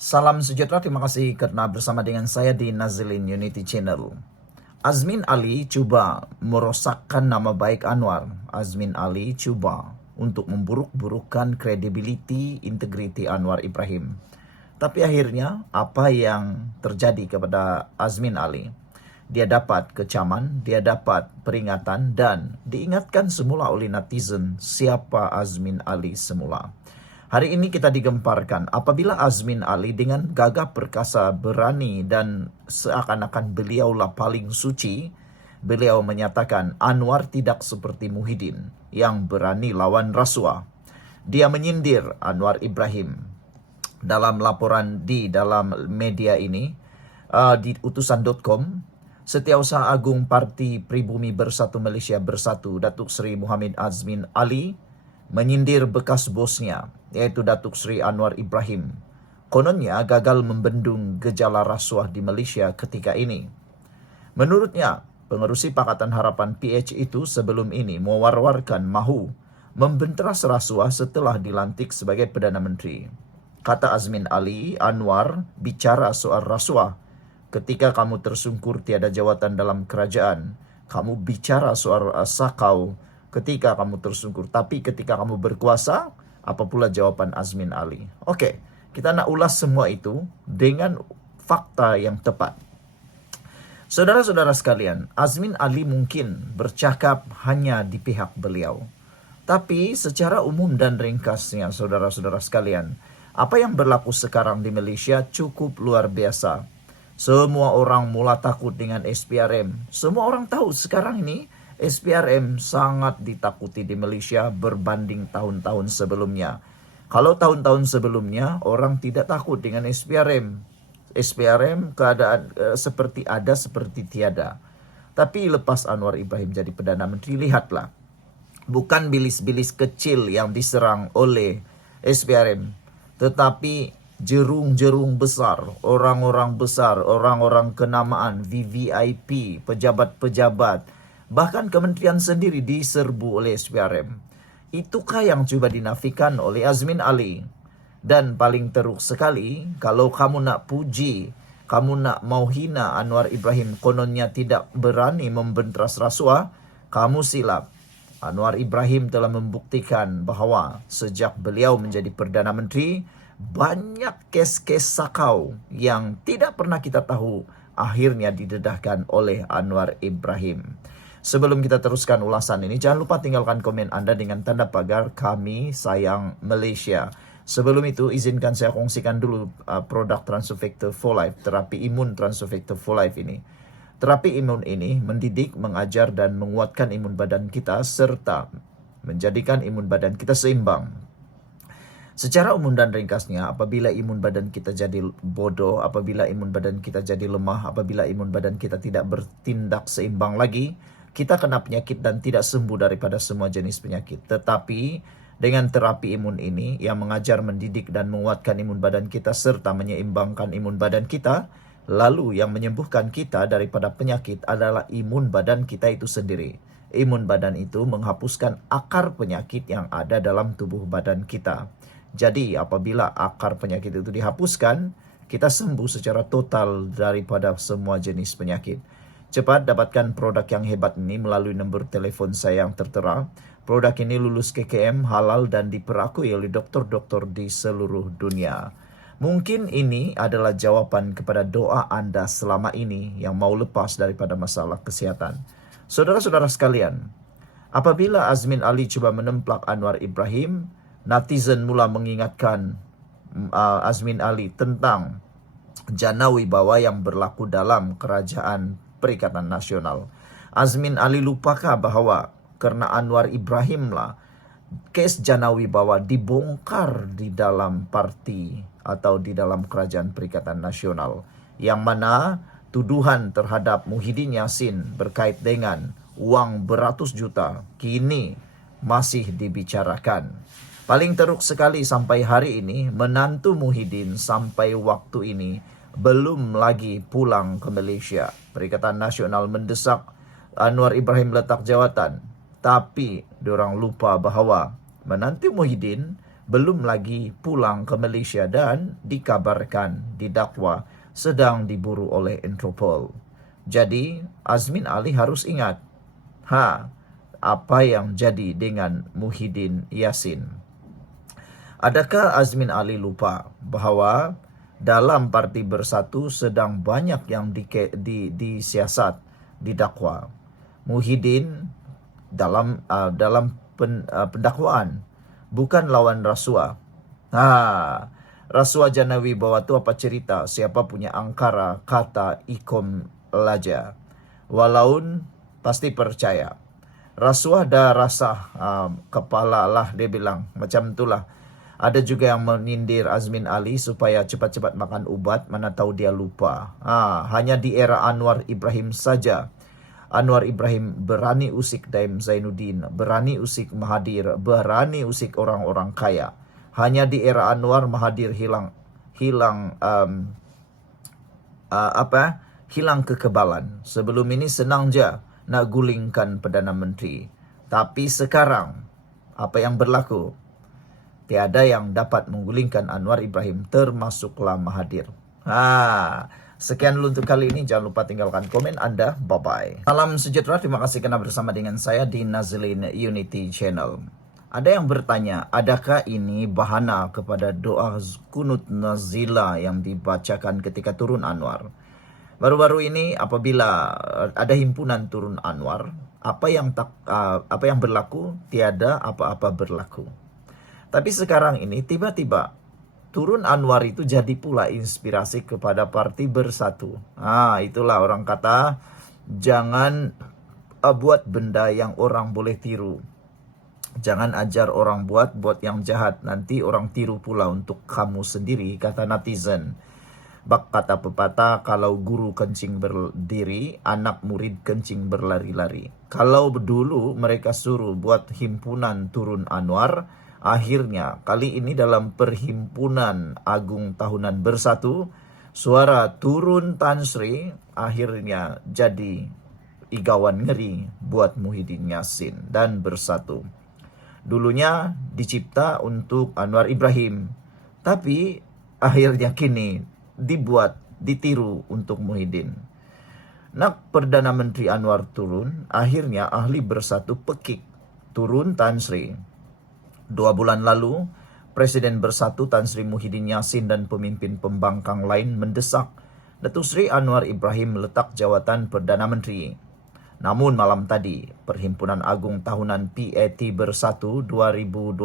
Salam sejahtera, terima kasih karena bersama dengan saya di Nazilin Unity Channel. Azmin Ali cuba merosakkan nama baik Anwar. Azmin Ali cuba untuk memburuk-burukkan kredibiliti, integriti Anwar Ibrahim. Tapi akhirnya apa yang terjadi kepada Azmin Ali? Dia dapat kecaman, dia dapat peringatan dan diingatkan semula oleh netizen siapa Azmin Ali semula. Hari ini kita digemparkan apabila Azmin Ali dengan gagah perkasa berani dan seakan-akan beliaulah paling suci, beliau menyatakan Anwar tidak seperti Muhyiddin yang berani lawan rasuah. Dia menyindir Anwar Ibrahim dalam laporan di dalam media ini, di utusan.com. Setiausaha Agung Parti Pribumi Bersatu Malaysia Bersatu, Datuk Seri Muhammad Azmin Ali, menyindir bekas bosnya, yaitu Datuk Seri Anwar Ibrahim. Kononnya gagal membendung gejala rasuah di Malaysia ketika ini. Menurutnya, pengerusi Pakatan Harapan PH itu sebelum ini mewar-warkan mahu membenteras rasuah setelah dilantik sebagai Perdana Menteri. Kata Azmin Ali, Anwar bicara soal rasuah. Ketika kamu tersungkur tiada jawatan dalam kerajaan, kamu bicara soal sakau ketika kamu tersungkur. Tapi ketika kamu berkuasa, apa pula jawaban Azmin Ali? Okey, kita nak ulas semua itu dengan fakta yang tepat. Saudara-saudara sekalian, Azmin Ali mungkin bercakap hanya di pihak beliau. Tapi secara umum dan ringkasnya, saudara-saudara sekalian, apa yang berlaku sekarang di Malaysia cukup luar biasa. Semua orang mula takut dengan SPRM. Semua orang tahu sekarang ini SPRM sangat ditakuti di Malaysia berbanding tahun-tahun sebelumnya. Kalau tahun-tahun sebelumnya orang tidak takut dengan SPRM. SPRM keadaan seperti ada, seperti tiada. Tapi lepas Anwar Ibrahim jadi Perdana Menteri, lihatlah. Bukan bilis-bilis kecil yang diserang oleh SPRM, tetapi jerung-jerung besar, orang-orang besar, orang-orang kenamaan, VVIP, pejabat-pejabat, bahkan kementerian sendiri diserbu oleh SPRM. Itukah yang coba dinafikan oleh Azmin Ali? Dan paling teruk sekali, kalau kamu nak puji, kamu nak mau hina Anwar Ibrahim, kononnya tidak berani membenteras rasuah, kamu silap. Anwar Ibrahim telah membuktikan bahawa sejak beliau menjadi Perdana Menteri, banyak kes-kes sakau yang tidak pernah kita tahu akhirnya didedahkan oleh Anwar Ibrahim. Sebelum kita teruskan ulasan ini, jangan lupa tinggalkan komen Anda dengan tanda pagar Kami Sayang Malaysia. Sebelum itu, izinkan saya kongsikan dulu produk Transofector for Life, terapi imun Transofector for Life ini. Terapi imun ini mendidik, mengajar dan menguatkan imun badan kita serta menjadikan imun badan kita seimbang. Secara umum dan ringkasnya, apabila imun badan kita jadi bodoh, apabila imun badan kita jadi lemah, apabila imun badan kita tidak bertindak seimbang lagi, kita kena penyakit dan tidak sembuh daripada semua jenis penyakit. Tetapi dengan terapi imun ini yang mengajar, mendidik dan menguatkan imun badan kita serta menyeimbangkan imun badan kita, lalu yang menyembuhkan kita daripada penyakit adalah imun badan kita itu sendiri. Imun badan itu menghapuskan akar penyakit yang ada dalam tubuh badan kita. Jadi apabila akar penyakit itu dihapuskan, kita sembuh secara total daripada semua jenis penyakit. Cepat dapatkan produk yang hebat ini melalui nombor telefon saya yang tertera. Produk ini lulus KKM, halal dan diperakui oleh doktor-doktor di seluruh dunia. Mungkin ini adalah jawaban kepada doa Anda selama ini yang mau lepas daripada masalah kesihatan. Saudara-saudara sekalian, apabila Azmin Ali cuba menemplak Anwar Ibrahim, netizen mula mengingatkan Azmin Ali tentang jana wibawa yang berlaku dalam Kerajaan Perikatan Nasional. Azmin Ali lupakah bahawa kerana Anwar Ibrahim lah kes jana wibawa dibongkar di dalam parti atau di dalam Kerajaan Perikatan Nasional, yang mana tuduhan terhadap Muhyiddin Yassin berkait dengan wang beratus juta kini masih dibicarakan. Paling teruk sekali sampai hari ini, menantu Muhyiddin sampai waktu ini belum lagi pulang ke Malaysia. Perikatan Nasional mendesak Anwar Ibrahim letak jawatan. Tapi diorang lupa bahawa menantu Muhyiddin belum lagi pulang ke Malaysia dan dikabarkan didakwa sedang diburu oleh Interpol. Jadi Azmin Ali harus ingat, apa yang jadi dengan Muhyiddin Yassin. Adakah Azmin Ali lupa bahwa dalam Parti Bersatu sedang banyak yang disiasat, didakwa. Muhyiddin dalam pendakwaan bukan lawan rasuah. Rasuah Janawi Bawa tu apa cerita? Siapa punya angkara kata ikom laja. Walaun pasti percaya. Rasuah dah rasa kepala lah, dia bilang. Macam itulah. Ada juga yang menyindir Azmin Ali supaya cepat-cepat makan ubat, mana tahu dia lupa. Hanya di era Anwar Ibrahim saja. Anwar Ibrahim berani usik Daim Zainuddin, berani usik Mahathir, berani usik orang-orang kaya. Hanya di era Anwar Mahathir hilang kekebalan. Sebelum ini senang je nak gulingkan Perdana Menteri. Tapi sekarang apa yang berlaku? Tiada yang dapat menggulingkan Anwar Ibrahim, termasuklah Mahathir. Sekian dulu untuk kali ini. Jangan lupa tinggalkan komen Anda. Bye-bye. Salam sejahtera. Terima kasih kerana bersama dengan saya di Nazilin Unity Channel. Ada yang bertanya, adakah ini bahana kepada doa kunut nazila yang dibacakan ketika turun Anwar? Baru-baru ini apabila ada himpunan turun Anwar, apa yang berlaku? Tiada apa-apa berlaku. Tapi sekarang ini tiba-tiba turun Anwar itu jadi pula inspirasi kepada Parti Bersatu. Itulah orang kata, jangan buat benda yang orang boleh tiru. Jangan ajar orang buat yang jahat. Nanti orang tiru pula untuk kamu sendiri, kata netizen. Bak kata pepatah, kalau guru kencing berdiri, anak murid kencing berlari-lari. Kalau dulu mereka suruh buat himpunan turun Anwar, akhirnya kali ini dalam Perhimpunan Agung Tahunan Bersatu, suara turun Tan Sri akhirnya jadi igawan ngeri buat Muhyiddin Yassin dan Bersatu. Dulunya dicipta untuk Anwar Ibrahim, tapi akhirnya kini ditiru untuk Muhyiddin. Nak Perdana Menteri Anwar turun, akhirnya ahli Bersatu pekik turun Tan Sri. 2 bulan lalu, Presiden Bersatu Tan Sri Muhyiddin Yassin dan pemimpin pembangkang lain mendesak Datuk Seri Anwar Ibrahim letak jawatan Perdana Menteri. Namun malam tadi, Perhimpunan Agung Tahunan PAT Bersatu 2025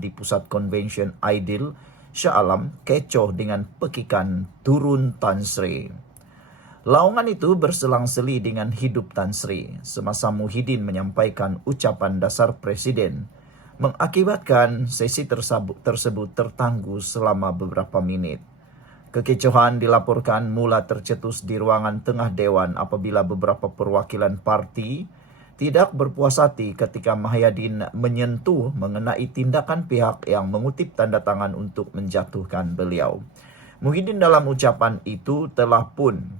di Pusat Convention Aidil, Shah Alam, kecoh dengan pekikan turun Tan Sri. Laungan itu berselang-seli dengan hidup Tan Sri semasa Muhyiddin menyampaikan ucapan dasar Presiden, mengakibatkan sesi tersebut tertangguh selama beberapa menit. Kekecohan dilaporkan mula tercetus di ruangan tengah Dewan apabila beberapa perwakilan parti tidak berpuas hati ketika Muhyiddin menyentuh mengenai tindakan pihak yang mengutip tanda tangan untuk menjatuhkan beliau. Muhyiddin dalam ucapan itu telah pun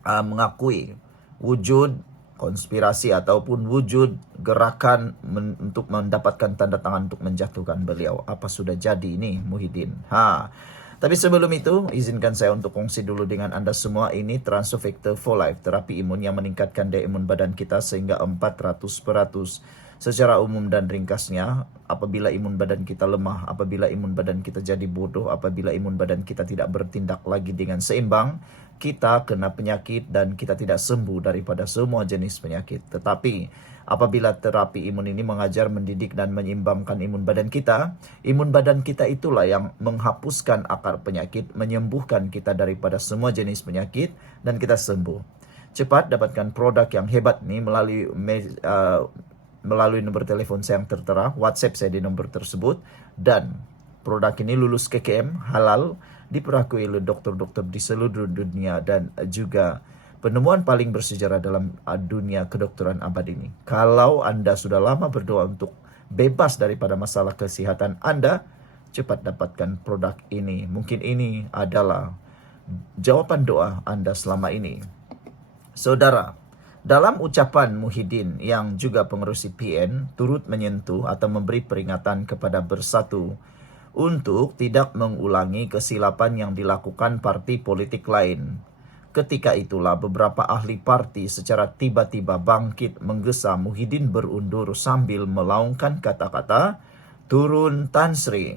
mengakui wujud konspirasi ataupun wujud gerakan untuk mendapatkan tanda tangan untuk menjatuhkan beliau. Apa sudah jadi ini Muhyiddin? Tapi sebelum itu, izinkan saya untuk kongsi dulu dengan Anda semua. Ini Transofector for Life, terapi imun yang meningkatkan daya imun badan kita sehingga 400%. Secara umum dan ringkasnya, apabila imun badan kita lemah, apabila imun badan kita jadi bodoh, apabila imun badan kita tidak bertindak lagi dengan seimbang, kita kena penyakit dan kita tidak sembuh daripada semua jenis penyakit. Tetapi apabila terapi imun ini mengajar, mendidik dan menyeimbangkan imun badan kita itulah yang menghapuskan akar penyakit, menyembuhkan kita daripada semua jenis penyakit dan kita sembuh. Cepat dapatkan produk yang hebat ini melalui nomor telefon saya yang tertera, WhatsApp saya di nomor tersebut, dan produk ini lulus KKM, halal, diperakui oleh dokter-dokter di seluruh dunia dan juga penemuan paling bersejarah dalam dunia kedokteran abad ini. Kalau Anda sudah lama berdoa untuk bebas daripada masalah kesihatan Anda, cepat dapatkan produk ini. Mungkin ini adalah jawaban doa Anda selama ini. Saudara, Dalam ucapan Muhyiddin yang juga pengurus CPN turut menyentuh atau memberi peringatan kepada Bersatu untuk tidak mengulangi kesilapan yang dilakukan parti politik lain. Ketika itulah beberapa ahli parti secara tiba-tiba bangkit menggesa Muhyiddin berundur sambil melaungkan kata-kata, "Turun Tan Sri."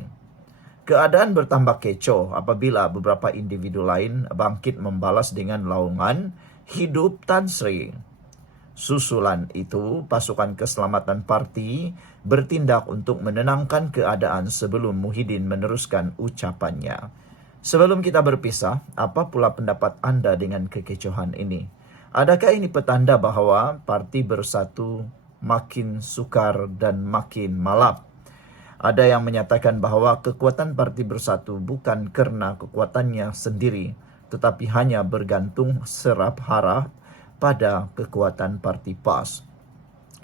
Keadaan bertambah kecoh apabila beberapa individu lain bangkit membalas dengan laungan, "Hidup Tan Sri." Susulan itu, pasukan keselamatan parti bertindak untuk menenangkan keadaan sebelum Muhyiddin meneruskan ucapannya. Sebelum kita berpisah, apa pula pendapat Anda dengan kekecohan ini? Adakah ini petanda bahwa parti Bersatu makin sukar dan makin malap? Ada yang menyatakan bahwa kekuatan parti Bersatu bukan karena kekuatannya sendiri, tetapi hanya bergantung serap harap pada kekuatan parti PAS.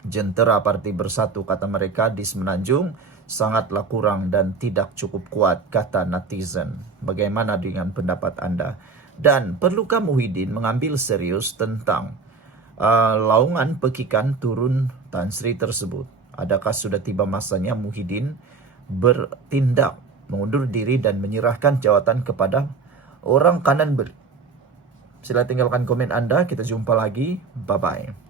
Jentera parti Bersatu, kata mereka, di Semenanjung sangatlah kurang dan tidak cukup kuat, kata netizen. Bagaimana dengan pendapat Anda? Dan perlukah Muhyiddin mengambil serius tentang laungan pekikan turun Tan Sri tersebut? Adakah sudah tiba masanya Muhyiddin bertindak, mengundur diri dan menyerahkan jawatan kepada orang kanan Sila tinggalkan komen Anda. Kita jumpa lagi. Bye-bye.